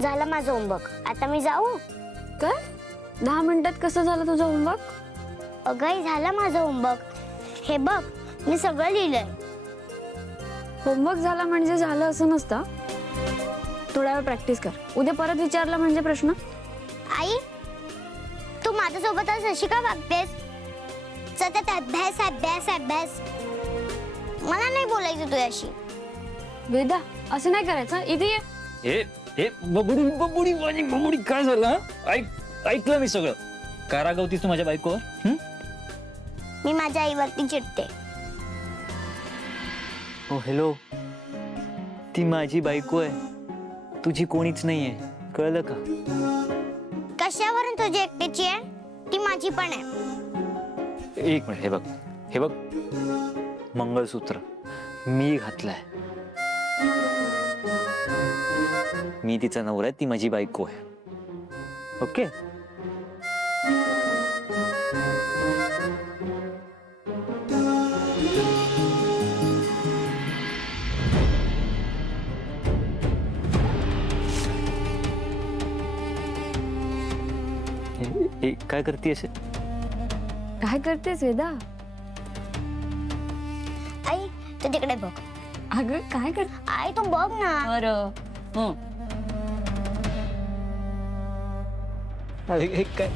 झालं माझं होमवर्क. आता मी जाऊ? काय 10 मिनिटात कसं झालं तुझं होमवर्क? अगं झालं माझं होमवर्क. हे बघ मी सगळं लिहिलंय. होमवर्क झाला म्हणजे झालं असं नसतं. थोड्या वेळ प्रॅक्टिस कर. उद्या परत विचारला म्हणजे प्रश्न. आई तू माझ्यासोबतच अशी का वागतेस? सतत अभ्यास अभ्यास अभ्यास. मला नाही बोलायचं तुझ्याशी. वेदा असं नाही करायचं. इथे ये. हे हे बबुडी बबुडी माझी बबुडी काय झालं हा? ऐकलं मी सगळं. काय रागवतीस तू माझ्या बायकोवर? मी माझ्या आईवरती चिडते. हो हॅलो, ती माझी बायको आहे, तुझी कोणीच नाहीये, कळलं का? कशावरून तुझी एकटीची आहे? ती माझी पण आहे. एक मिनिट, हे बघ मंगळसूत्र मी घातलंय. मी तिचा नवरा आहे, ती माझी बायको आहे. ओके. काय करते असे? काय करतेस वेदा? आई तू तिकडे बघ. अगं काय कर? आई तू बघ ना. हे काय?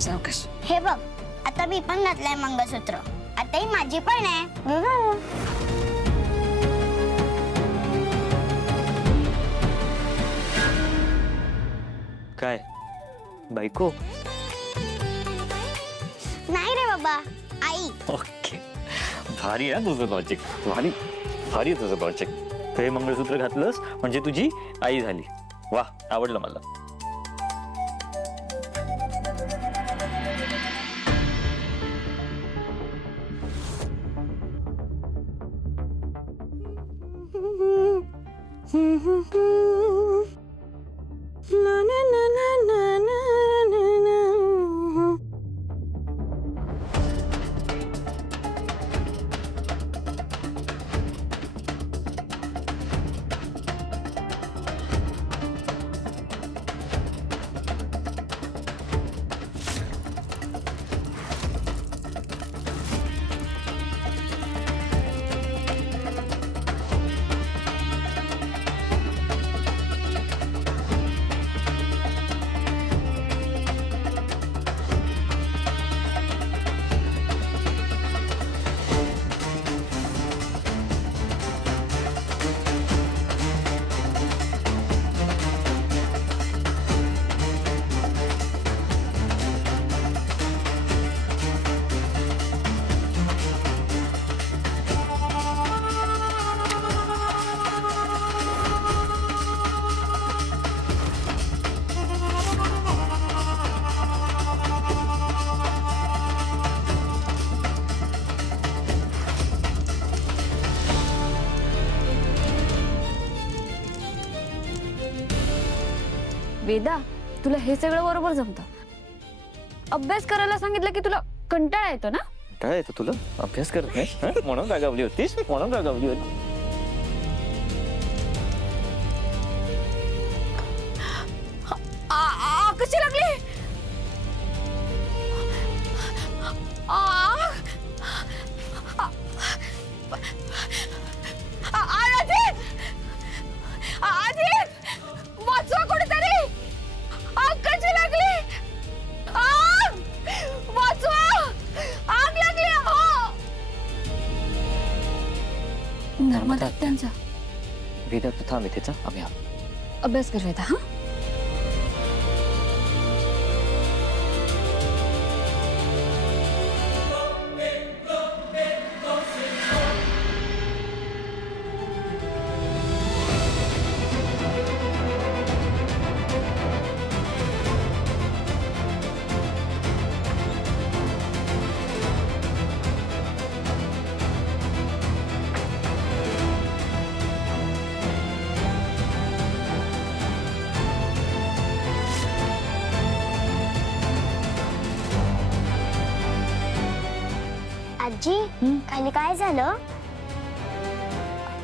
सावकाश. हे बघ आता मी पण घातलंय मंगळसूत्र. आता ही माझी पण आहे. काय बायको? नाही रे बाबा, आई. ओके, भारी आहे तुझं लॉजिक. भारी भारी आहे तुझं लॉजिक. हे मंगळसूत्र घातलंस म्हणजे तुझी आई झाली. वा, आवडलं मला. वेदा तुला हे सगळं बरोबर जमतं. अभ्यास करायला सांगितलं की तुला कंटाळा येतो ना? काय येतं तुला? अभ्यास करत नाही म्हणून रागावली होतीस? म्हणून रागावली होती? कशी लागली? वाचवा कोणीतरी. आग कशी लागली? आग वाचवा. आग लागली. हो नर्मदा त्यांचा वेदा तू थांब इथेच. आम्ही अभ्यास कर वेदा. हा आजी खाली काय झालं?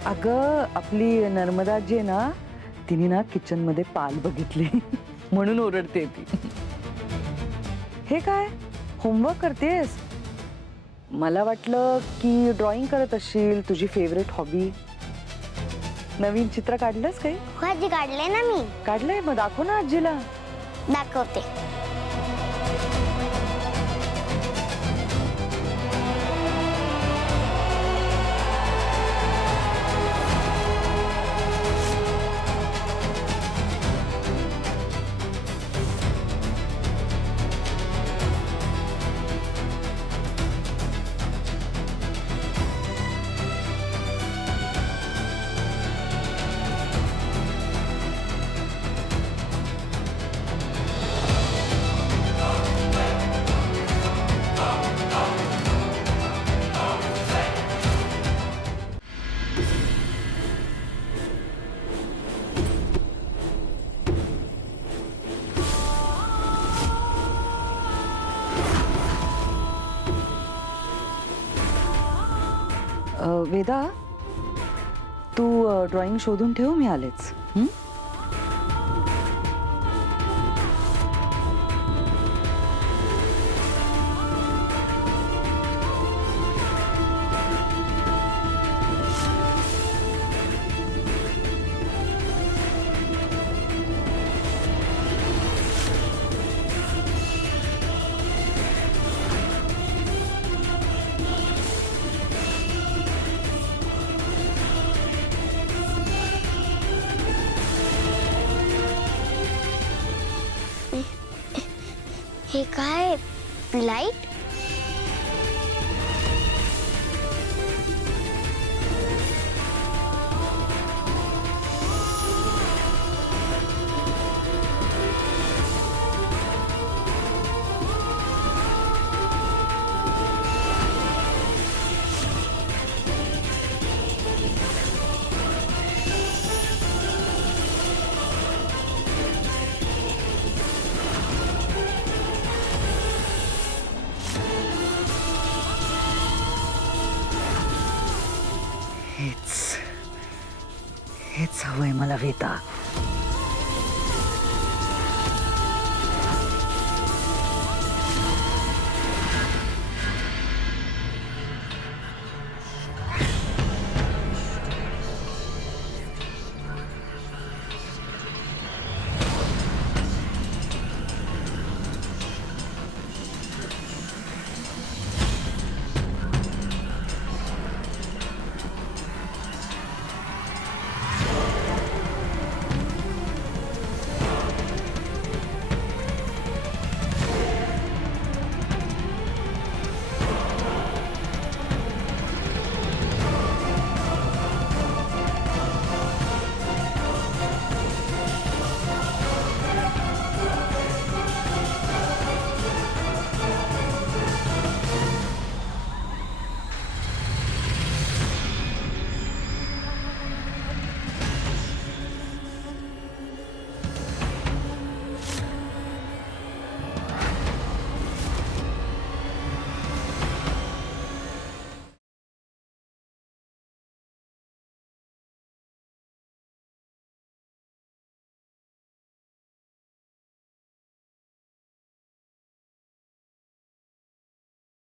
अगं आपली नर्मदा जी आहे ना तिने ना किचन मध्ये पाल बघितली म्हणून ओरडते ती. हे काय होमवर्क करतेस? मला वाटलं की ड्रॉइंग करत असशील, तुझी फेवरेट हॉबी. नवीन चित्र काढलंस काही? हो आजी, काढले ना मी. काढलंय? मग दाखव ना आजीला. दाखवते. वेदा, तू ड्रॉइंग शोधून ठेव, मी आलेच. हं? हे काय लाईट? हेच हवंय मला वेदा.